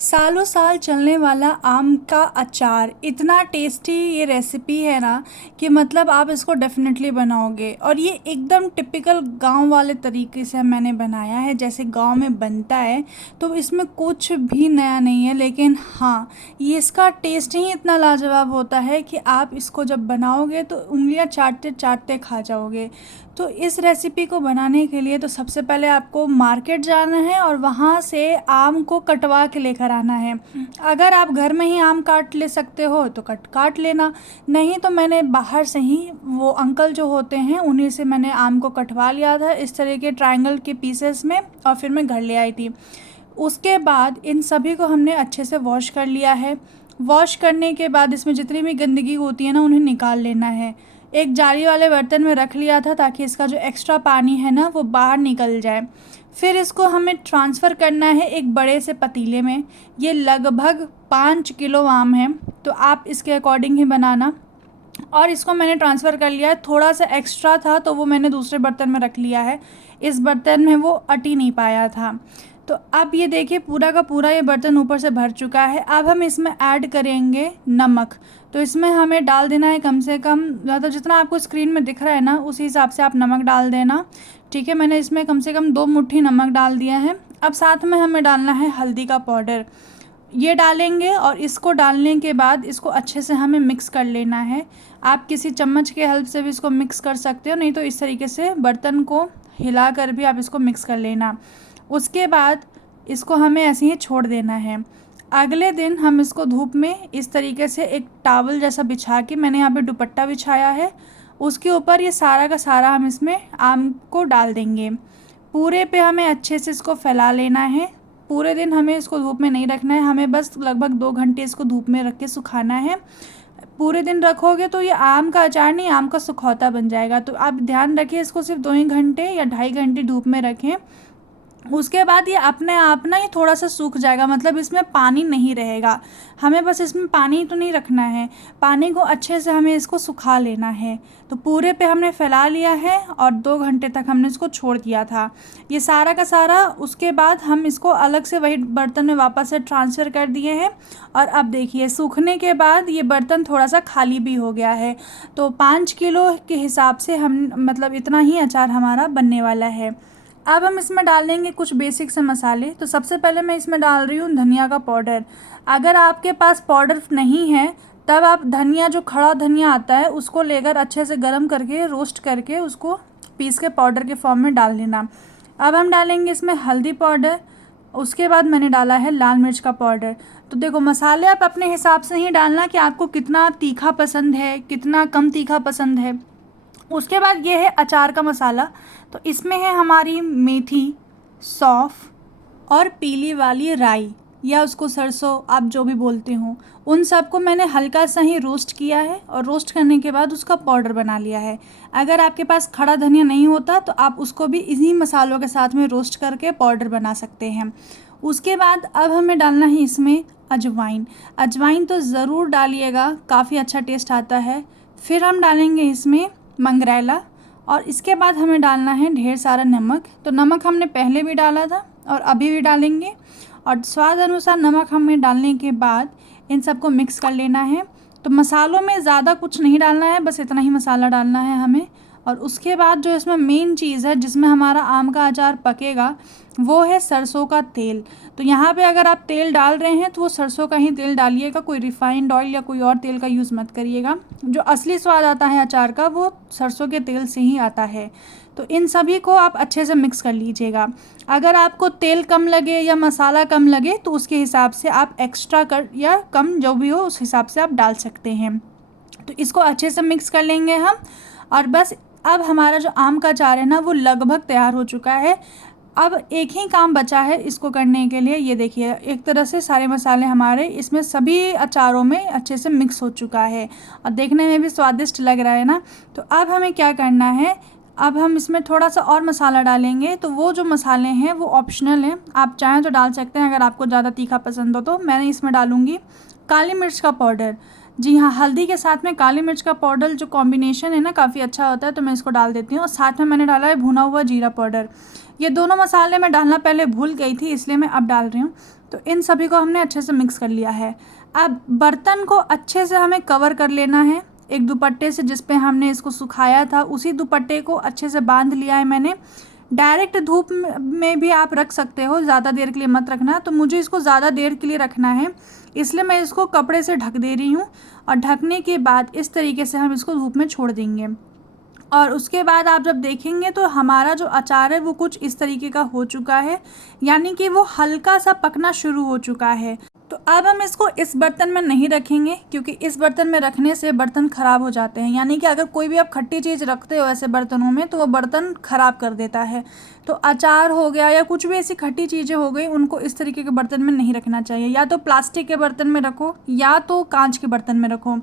सालों साल चलने वाला आम का अचार इतना टेस्टी ये रेसिपी है ना कि मतलब आप इसको डेफ़िनेटली बनाओगे। और ये एकदम टिपिकल गांव वाले तरीके से मैंने बनाया है, जैसे गांव में बनता है। तो इसमें कुछ भी नया नहीं है, लेकिन हाँ, ये इसका टेस्ट ही इतना लाजवाब होता है कि आप इसको जब बनाओगे तो उंगलियां चाटते चाटते खा जाओगे। तो इस रेसिपी को बनाने के लिए तो सबसे पहले आपको मार्केट जाना है और वहाँ से आम को कटवा के लेकर आना है। अगर आप घर में ही आम काट ले सकते हो तो काट लेना, नहीं तो मैंने बाहर से ही वो अंकल जो होते हैं उन्हीं से मैंने आम को कटवा लिया था इस तरह के ट्रायंगल के पीसेस में, और फिर मैं घर ले आई थी। उसके बाद इन सभी को हमने अच्छे से वॉश कर लिया है। वॉश करने के बाद इसमें जितनी भी गंदगी होती है ना उन्हें निकाल लेना है। एक जाली वाले बर्तन में रख लिया था ताकि इसका जो एक्स्ट्रा पानी है ना वो बाहर निकल जाए। फिर इसको हमें ट्रांसफ़र करना है एक बड़े से पतीले में। ये लगभग 5 किलो आम है, तो आप इसके अकॉर्डिंग ही बनाना। और इसको मैंने ट्रांसफ़र कर लिया है। थोड़ा सा एक्स्ट्रा था तो वो मैंने दूसरे बर्तन में रख लिया है, इस बर्तन में वो अट ही नहीं पाया था। तो अब ये देखिए पूरा का पूरा ये बर्तन ऊपर से भर चुका है। अब हम इसमें ऐड करेंगे नमक। तो इसमें हमें डाल देना है कम से कम, ज़्यादा जितना आपको स्क्रीन में दिख रहा है ना उसी हिसाब से आप नमक डाल देना, ठीक है। मैंने इसमें कम से कम 2 मुट्ठी नमक डाल दिया है। अब साथ में हमें डालना है हल्दी का पाउडर, ये डालेंगे। और इसको डालने के बाद इसको अच्छे से हमें मिक्स कर लेना है। आप किसी चम्मच के हेल्प से भी इसको मिक्स कर सकते हो, नहीं तो इस तरीके से बर्तन को हिला कर भी आप इसको मिक्स कर लेना। उसके बाद इसको हमें ऐसे ही छोड़ देना है। अगले दिन हम इसको धूप में इस तरीके से एक टॉवल जैसा बिछा के, मैंने यहाँ पे दुपट्टा बिछाया है, उसके ऊपर ये सारा का सारा हम इसमें आम को डाल देंगे। पूरे पे हमें अच्छे से इसको फैला लेना है। पूरे दिन हमें इसको धूप में नहीं रखना है, हमें बस लगभग 2 घंटे इसको धूप में रख के सुखाना है। पूरे दिन रखोगे तो ये आम का अचार नहीं, आम का सुखौता बन जाएगा। तो आप ध्यान रखिए, इसको सिर्फ 2 ही घंटे या 2.5 घंटे धूप में रखें। उसके बाद ये अपने आप ना ये थोड़ा सा सूख जाएगा, मतलब इसमें पानी नहीं रहेगा। हमें बस इसमें पानी तो नहीं रखना है, पानी को अच्छे से हमें इसको सुखा लेना है। तो पूरे पे हमने फैला लिया है और 2 घंटे तक हमने इसको छोड़ दिया था, ये सारा का सारा। उसके बाद हम इसको अलग से वही बर्तन में वापस से ट्रांसफ़र कर दिए हैं। और अब देखिए सूखने के बाद ये बर्तन थोड़ा सा खाली भी हो गया है। तो 5 किलो के हिसाब से हम मतलब इतना ही अचार हमारा बनने वाला है। अब हम इसमें डाल देंगे कुछ बेसिक से मसाले। तो सबसे पहले मैं इसमें डाल रही हूँ धनिया का पाउडर। अगर आपके पास पाउडर नहीं है तब आप धनिया, जो खड़ा धनिया आता है, उसको लेकर अच्छे से गरम करके रोस्ट करके उसको पीस के पाउडर के फॉर्म में डाल लेना। अब हम डालेंगे इसमें हल्दी पाउडर। उसके बाद मैंने डाला है लाल मिर्च का पाउडर। तो देखो मसाले आप अपने हिसाब से ही डालना कि आपको कितना तीखा पसंद है, कितना कम तीखा पसंद है। उसके बाद ये है अचार का मसाला। तो इसमें है हमारी मेथी, सौंफ और पीली वाली राई, या उसको सरसों आप जो भी बोलते हो, उन सबको मैंने हल्का सा ही रोस्ट किया है और रोस्ट करने के बाद उसका पाउडर बना लिया है। अगर आपके पास खड़ा धनिया नहीं होता तो आप उसको भी इन्हीं मसालों के साथ में रोस्ट करके पाउडर बना सकते हैं। उसके बाद अब हमें डालना है इसमें अजवाइन। अजवाइन तो ज़रूर डालिएगा, काफ़ी अच्छा टेस्ट आता है। फिर हम डालेंगे इसमें मंगरेला, और इसके बाद हमें डालना है ढेर सारा नमक। तो नमक हमने पहले भी डाला था और अभी भी डालेंगे, और स्वाद अनुसार नमक हमें डालने के बाद इन सबको मिक्स कर लेना है। तो मसालों में ज़्यादा कुछ नहीं डालना है, बस इतना ही मसाला डालना है हमें। और उसके बाद जो इसमें मेन चीज़ है जिसमें हमारा आम का अचार पकेगा, वो है सरसों का तेल। तो यहाँ पे अगर आप तेल डाल रहे हैं तो वो सरसों का ही तेल डालिएगा, कोई रिफाइंड ऑयल या कोई और तेल का यूज़ मत करिएगा। जो असली स्वाद आता है अचार का वो सरसों के तेल से ही आता है। तो इन सभी को आप अच्छे से मिक्स कर लीजिएगा। अगर आपको तेल कम लगे या मसाला कम लगे तो उसके हिसाब से आप एक्स्ट्रा कर या कम जो भी हो उस हिसाब से आप डाल सकते हैं। तो इसको अच्छे से मिक्स कर लेंगे हम, और बस अब हमारा जो आम का अचार है ना वो लगभग तैयार हो चुका है। अब एक ही काम बचा है इसको करने के लिए। ये देखिए एक तरह से सारे मसाले हमारे इसमें सभी अचारों में अच्छे से मिक्स हो चुका है और देखने में भी स्वादिष्ट लग रहा है ना। तो अब हमें क्या करना है, अब हम इसमें थोड़ा सा और मसाला डालेंगे। तो वो जो मसाले हैं वो ऑप्शनल हैं, आप चाहें तो डाल सकते हैं अगर आपको ज़्यादा तीखा पसंद हो तो। मैंने इसमें डालूँगी काली मिर्च का पाउडर। जी हाँ, हल्दी के साथ में काली मिर्च का पाउडर जो कॉम्बिनेशन है ना काफ़ी अच्छा होता है, तो मैं इसको डाल देती हूँ। और साथ में मैंने डाला है भुना हुआ जीरा पाउडर। ये दोनों मसाले मैं डालना पहले भूल गई थी, इसलिए मैं अब डाल रही हूँ। तो इन सभी को हमने अच्छे से मिक्स कर लिया है। अब बर्तन को अच्छे से हमें कवर कर लेना है एक दुपट्टे से, जिस पे हमने इसको सुखाया था उसी दुपट्टे को अच्छे से बांध लिया है मैंने। डायरेक्ट धूप में भी आप रख सकते हो, ज़्यादा देर के लिए मत रखना। तो मुझे इसको ज़्यादा देर के लिए रखना है, इसलिए मैं इसको कपड़े से ढक दे रही हूँ। और ढकने के बाद इस तरीके से हम इसको धूप में छोड़ देंगे। और उसके बाद आप जब देखेंगे तो हमारा जो अचार है वो कुछ इस तरीके का हो चुका है, यानी कि वो हल्का सा पकना शुरू हो चुका है। तो अब हम इसको इस बर्तन में नहीं रखेंगे, क्योंकि इस बर्तन में रखने से बर्तन ख़राब हो जाते हैं। यानी कि अगर कोई भी आप खट्टी चीज़ रखते हो ऐसे बर्तनों में तो वो बर्तन ख़राब कर देता है। तो अचार हो गया या कुछ भी ऐसी खट्टी चीज़ें हो गई, उनको इस तरीके के बर्तन में नहीं रखना चाहिए। या तो प्लास्टिक के बर्तन में रखो या तो कांच के बर्तन में रखो।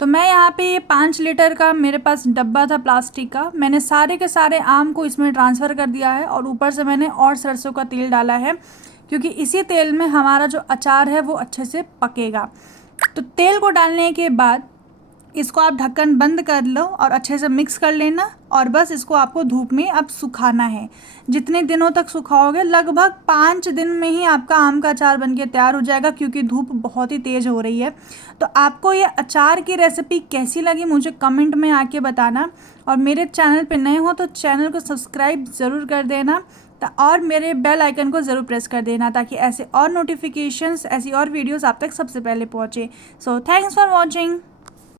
तो मैं यहाँ पे ये 5 लीटर का मेरे पास डब्बा था प्लास्टिक का, मैंने सारे के सारे आम को इसमें ट्रांसफ़र कर दिया है। और ऊपर से मैंने और सरसों का तेल डाला है, क्योंकि इसी तेल में हमारा जो अचार है वो अच्छे से पकेगा। तो तेल को डालने के बाद इसको आप ढक्कन बंद कर लो और अच्छे से मिक्स कर लेना। और बस इसको आपको धूप में अब सुखाना है। जितने दिनों तक सुखाओगे, लगभग 5 दिन में ही आपका आम का अचार बनके तैयार हो जाएगा, क्योंकि धूप बहुत ही तेज़ हो रही है। तो आपको ये अचार की रेसिपी कैसी लगी मुझे कमेंट में आके बताना। और मेरे चैनल पे नए हो तो चैनल को सब्सक्राइब ज़रूर कर देना, और मेरे बेल आइकन को ज़रूर प्रेस कर देना, ताकि ऐसे और नोटिफिकेशंस, ऐसी और वीडियोस आप तक सबसे पहले पहुँचे। So thanks for watching.